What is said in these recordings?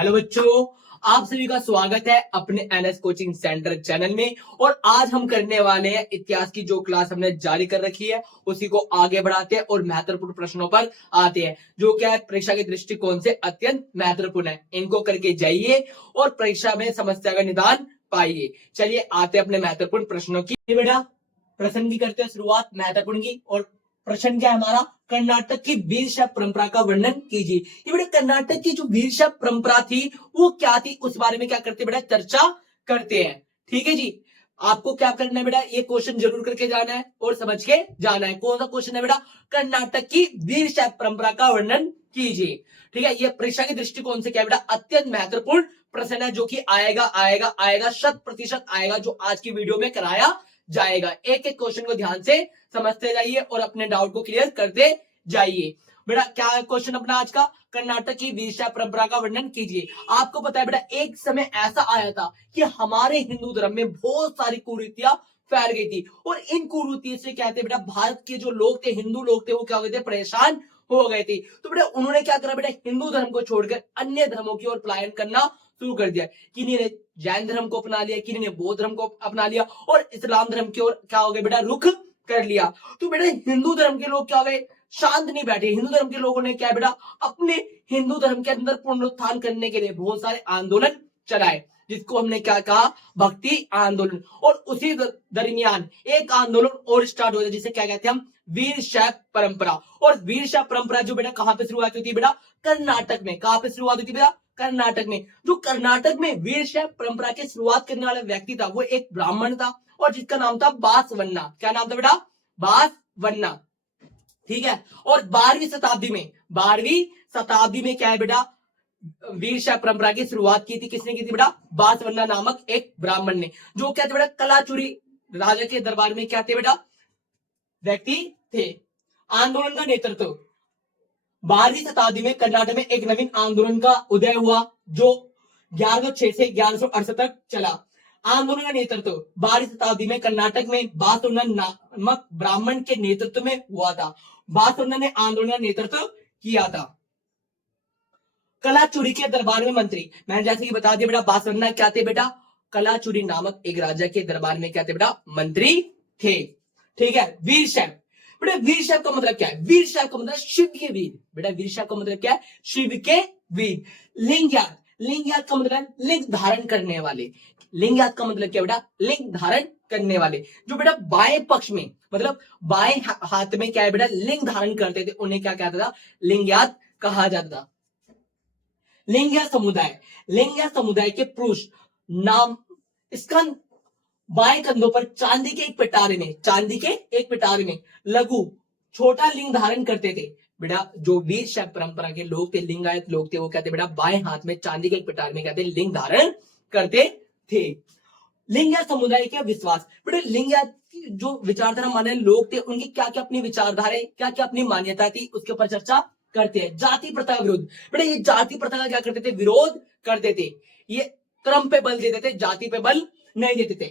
Hello बच्चों, आप सभी का स्वागत है अपने एनएस कोचिंग सेंटर चैनल में। और आज हम करने वाले हैं इतिहास की जो क्लास हमने जारी कर रखी है उसी को आगे बढ़ाते हैं और महत्वपूर्ण प्रश्नों पर आते हैं, जो क्या है परीक्षा के दृष्टिकोण से अत्यंत महत्वपूर्ण है। इनको करके जाइए और परीक्षा में समस्या का निदान पाइए। चलिए आते हैं अपने महत्वपूर्ण प्रश्नों की। बेटा प्रश्न की करते हैं शुरुआत महत्वपूर्ण की। और प्रश्न क्या है हमारा, कर्नाटक की वीर शैव परंपरा का वर्णन कीजिए। ये बेटा कर्नाटक की जो वीर शैव परंपरा थी वो क्या थी, उस बारे में क्या करते बेटा चर्चा करते हैं। ठीक है जी, आपको क्या करना है बेटा, ये क्वेश्चन जरूर करके जाना है और समझ के जाना है। कौन सा क्वेश्चन है बेटा, कर्नाटक की वीर शैव परंपरा का वर्णन कीजिए। ठीक है, ये परीक्षा के दृष्टिकोण से क्या बेटा अत्यंत महत्वपूर्ण प्रश्न है, जो कि आएगा आएगा आएगा 100% आएगा, जो आज की वीडियो में कराया जाएगा। एक एक क्वेश्चन को ध्यान से समझते जाइए और अपने डाउट को क्लियर करते जाइए। बेटा क्या क्वेश्चन अपना आज का, कर्नाटक की वीर शैव परंपरा का वर्णन कीजिए। आपको पता है बेटा एक समय ऐसा आया था कि हमारे हिंदू धर्म में बहुत सारी कुरीतियां फैल गई थी और इन कुरीतियों से क्या थे बेटा, भारत के जो लोग थे, हिंदू लोग थे, वो क्या हो गए थे, परेशान हो गए थे। तो बेटा उन्होंने क्या करा बेटा, हिंदू धर्म को छोड़कर अन्य धर्मों की ओर पलायन करना शुरू कर दिया। किन्हीं ने जैन धर्म को अपना लिया, किन्हीं ने बौद्ध धर्म को अपना लिया और इस्लाम धर्म की ओर क्या हो गए बेटा, रुख कर लिया। तो बेटा हिंदू धर्म के लोग क्या हो गए, शांत नहीं बैठे। हिंदू धर्म के लोगों ने क्या बेटा अपने हिंदू धर्म के अंदर पुनरुत्थान करने के लिए बहुत सारे आंदोलन चलाए, जिसको हमने क्या कहा, भक्ति आंदोलन। और उसी दरमियान एक आंदोलन और स्टार्ट हो जाए जिसे क्या कहते हैं हम, वीर शैव परंपरा। और वीर शैव परंपरा जो बेटा कहां पे शुरुआत होती है बेटा, कर्नाटक में। कहां पे शुरुआत होती है बेटा, कर्नाटक में। जो कर्नाटक में वीर शैव परंपरा की शुरुआत करने वाला व्यक्ति था वो एक ब्राह्मण था और जिसका नाम था बासवन्ना। क्या नाम था बेटा, बासवन्ना। ठीक है, और 12वीं शताब्दी में क्या है बेटा, वीर शैव परंपरा की शुरुआत की थी। किसने की थी बेटा, बासवन्ना नामक एक ब्राह्मण ने, जो क्या थे बेटा, कलाचुरी राजा के दरबार में क्या थे बेटा, व्यक्ति थे। आंदोलन का नेतृत्व 12वीं शताब्दी में कर्नाटक में एक नवीन आंदोलन का उदय हुआ, जो 1106 से 1168 तक चला। आंदोलन का नेतृत्व 12वीं शताब्दी में कर्नाटक में बासवन्ना नामक ब्राह्मण के नेतृत्व में हुआ था। बासवन्ना ने आंदोलन का नेतृत्व किया था। कलाचुरी के दरबार में मंत्री, मैंने जैसे कि बता दिया बेटा, बासवन्ना क्या थे बेटा, कलाचुरी नामक एक राजा के दरबार में क्या थे बेटा, मंत्री थे। ठीक है, वीर शैव। बेटा वीर शैव का मतलब क्या है, वीर शैव का मतलब शिव के वीर। बेटा वीर शैव का मतलब क्या है, शिव के वीर। लिंगयात, लिंगयात का मतलब लिंग धारण करने वाले। लिंगयात का मतलब क्या बेटा, लिंग धारण करने वाले। जो बेटा बाएं पक्ष में मतलब बाएं हाथ में क्या है बेटा, लिंग धारण करते थे, उन्हें क्या कहता था, लिंगयात कहा जाता था। लिंगिया समुदाय, लिंगिया समुदाय के पुरुष नाम स्कंद बाएं कंधों पर चांदी के एक पिटारे में, चांदी के एक पिटारे में लघु छोटा लिंग धारण करते थे। बेटा जो वीर शैव परंपरा के लोग थे, लिंगायत लोग थे, वो कहते बेटा बाएं हाथ में चांदी के एक पिटारे में कहते लिंग धारण करते थे। लिंगिया समुदाय के विश्वास, बेटा लिंगिया जो विचारधारा माने लोग थे, उनकी क्या क्या अपनी विचारधाराएं, क्या क्या अपनी मान्यता थी, उसके ऊपर चर्चा करते हैं। जाति प्रथा का विरोध, बेटा ये जाति प्रथा का क्या करते थे, विरोध करते थे। ये क्रम पे बल देते थे, जाति पे बल नहीं देते थे।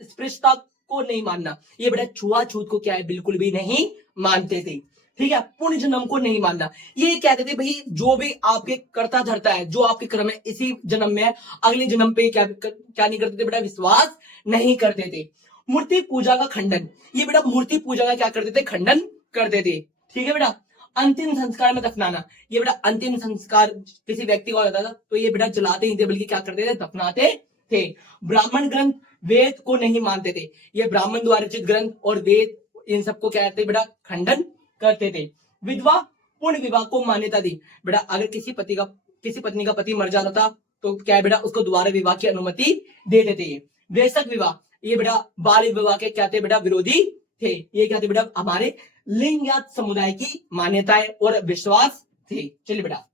अस्पृश्यता को नहीं मानना, ये बेटा छुआछूत को क्या है, बिल्कुल भी नहीं मानते थे। ठीक है, पुण्य जन्म को नहीं मानना, ये कहते थे भाई जो भी आपके करता धरता है, जो आपके कर्म है इसी जन्म में है, अगले जन्म पे क्या नहीं करते थे बेटा, विश्वास नहीं करते थे। मूर्ति पूजा का खंडन, ये बेटा मूर्ति पूजा का क्या करते थे, खंडन करते थे। ठीक है बेटा, अंतिम संस्कार में दफनाना, ये बेटा अंतिम संस्कार किसी व्यक्ति को होता था तो ये बेटा जलाते नहीं थे, बल्कि क्या करते थे, दफनाते थे। ब्राह्मण ग्रंथ वेद को नहीं मानते थे, ये ब्राह्मण द्वारा रचित ग्रंथ और वेद इन सबको क्या कहते बेटा, खंडन करते थे। विधवा पूर्ण विवाह को मान्यता दी, बेटा अगर किसी पत्नी का पति मर जाता था तो क्या है बेटा, उसको दोबारा विवाह की अनुमति देते थे। वैसक विवाह, ये बेटा बाल विवाह के क्या थे बेटा, विरोधी थे। ये क्या थे बेटा, हमारे लिंगयात समुदाय की मान्यताएं और विश्वास थे। चलिए बेटा,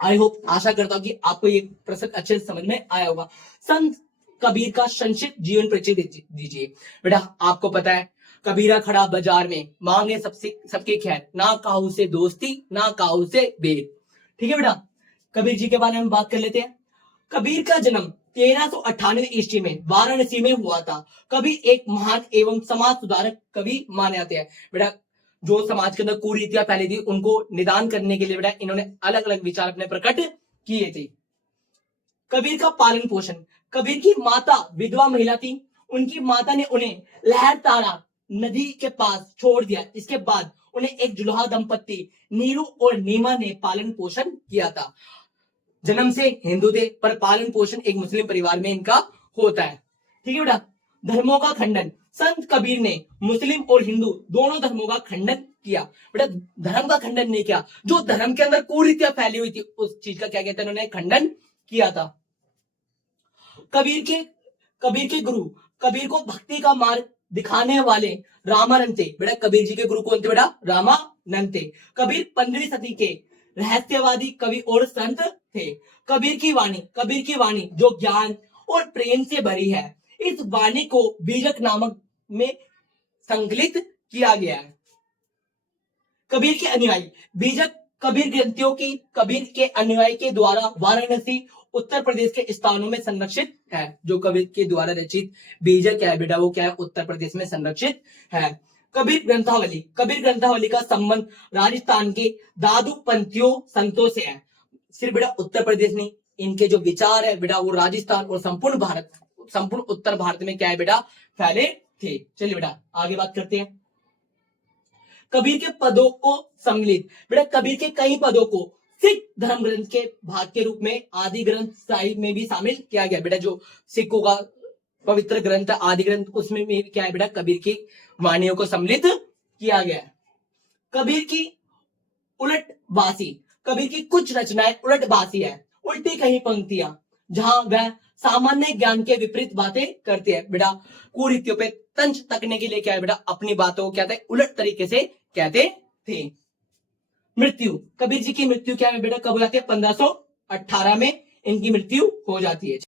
आई होप, आशा करता हूं कि आपको ये प्रश्न अच्छे से समझ में आया होगा। संत कबीर का संक्षिप्त जीवन परिचय दीजिए। बेटा आपको पता है, कबीरा खड़ा बाजार में, मांगे सबके खैर, ना काहू से दोस्ती ना काहू से बैर। ठीक है बेटा, कबीर जी के बारे में बात कर लेते हैं। कबीर का जन्म 1398 ईस्वी में वाराणसी में हुआ था। कबीर एक महान एवं समाज सुधारक कवि माने जाते हैं। बेटा जो समाज के अंदर कुरीतियां फैली थी उनको निदान करने के लिए बेटा इन्होंने अलग अलग विचार अपने प्रकट किए थे। कबीर का पालन पोषण, कबीर की माता विधवा महिला थी, उनकी माता ने उन्हें लहरतारा नदी के पास छोड़ दिया। इसके बाद उन्हें एक जुलाहा दंपत्ति नीरू और नीमा ने पालन पोषण किया था। जन्म से हिंदू थे पर पालन पोषण एक मुस्लिम परिवार में इनका होता है। ठीक है बेटा। धर्मों का खंडन, संत कबीर ने मुस्लिम और हिंदू दोनों धर्मों का खंडन किया। बेटा धर्म का खंडन नहीं किया, जो धर्म के अंदर कुरीतियां फैली हुई थी उस चीज का क्या कहते हैं, उन्होंने खंडन किया था। कबीर के गुरु, कबीर को भक्ति का मार्ग दिखाने वाले रामानंद थे। बेटा कबीर जी के गुरु कौन थे बेटा, रामानंद थे। कबीर 15वीं सदी के रहस्यवादी कवि और संत थे। कबीर की वाणी जो ज्ञान और प्रेम से भरी है, इस वाणी को बीजक नामक में संकलित किया गया है। कबीर के अनुयायी, बीजक कबीर के अनुयायी के द्वारा वाराणसी उत्तर प्रदेश के स्थानों में संरक्षित है। जो कबीर के द्वारा रचित बीजक है बेटा वो क्या है, उत्तर प्रदेश में संरक्षित है। कबीर ग्रंथावली का संबंध राजस्थान के दादू पंथियों संतों से है। सिर्फ बेटा उत्तर प्रदेश नहीं, इनके जो विचार है बेटा वो राजस्थान और संपूर्ण उत्तर भारत में क्या है बेटा, फैले थे। चलिए बेटा आगे बात करते हैं। कबीर के पदों को सम्मिलित, बेटा कबीर के कई पदों को सिख धर्म ग्रंथ के भाग के रूप में आदि ग्रंथ साहिब में भी शामिल किया गया। बेटा जो सिखों का पवित्र ग्रंथ आदि ग्रंथ उसमें भी क्या है बेटा, कबीर की वाणियों को सम्मिलित किया गया है। कबीर की उलटबासी, कबीर की कुछ रचनाएं उलटबासी है, उल्टी कहीं पंक्तियां, जहां वह सामान्य ज्ञान के विपरीत बातें करते हैं। बेटा कुरीतियों पे तंज तकने के लिए क्या है बेटा, अपनी बातों को क्या थे, उलट तरीके से कहते थे। मृत्यु, कबीर जी की मृत्यु क्या है बेटा, कब हो जाती है, 1518 में इनकी मृत्यु हो जाती है।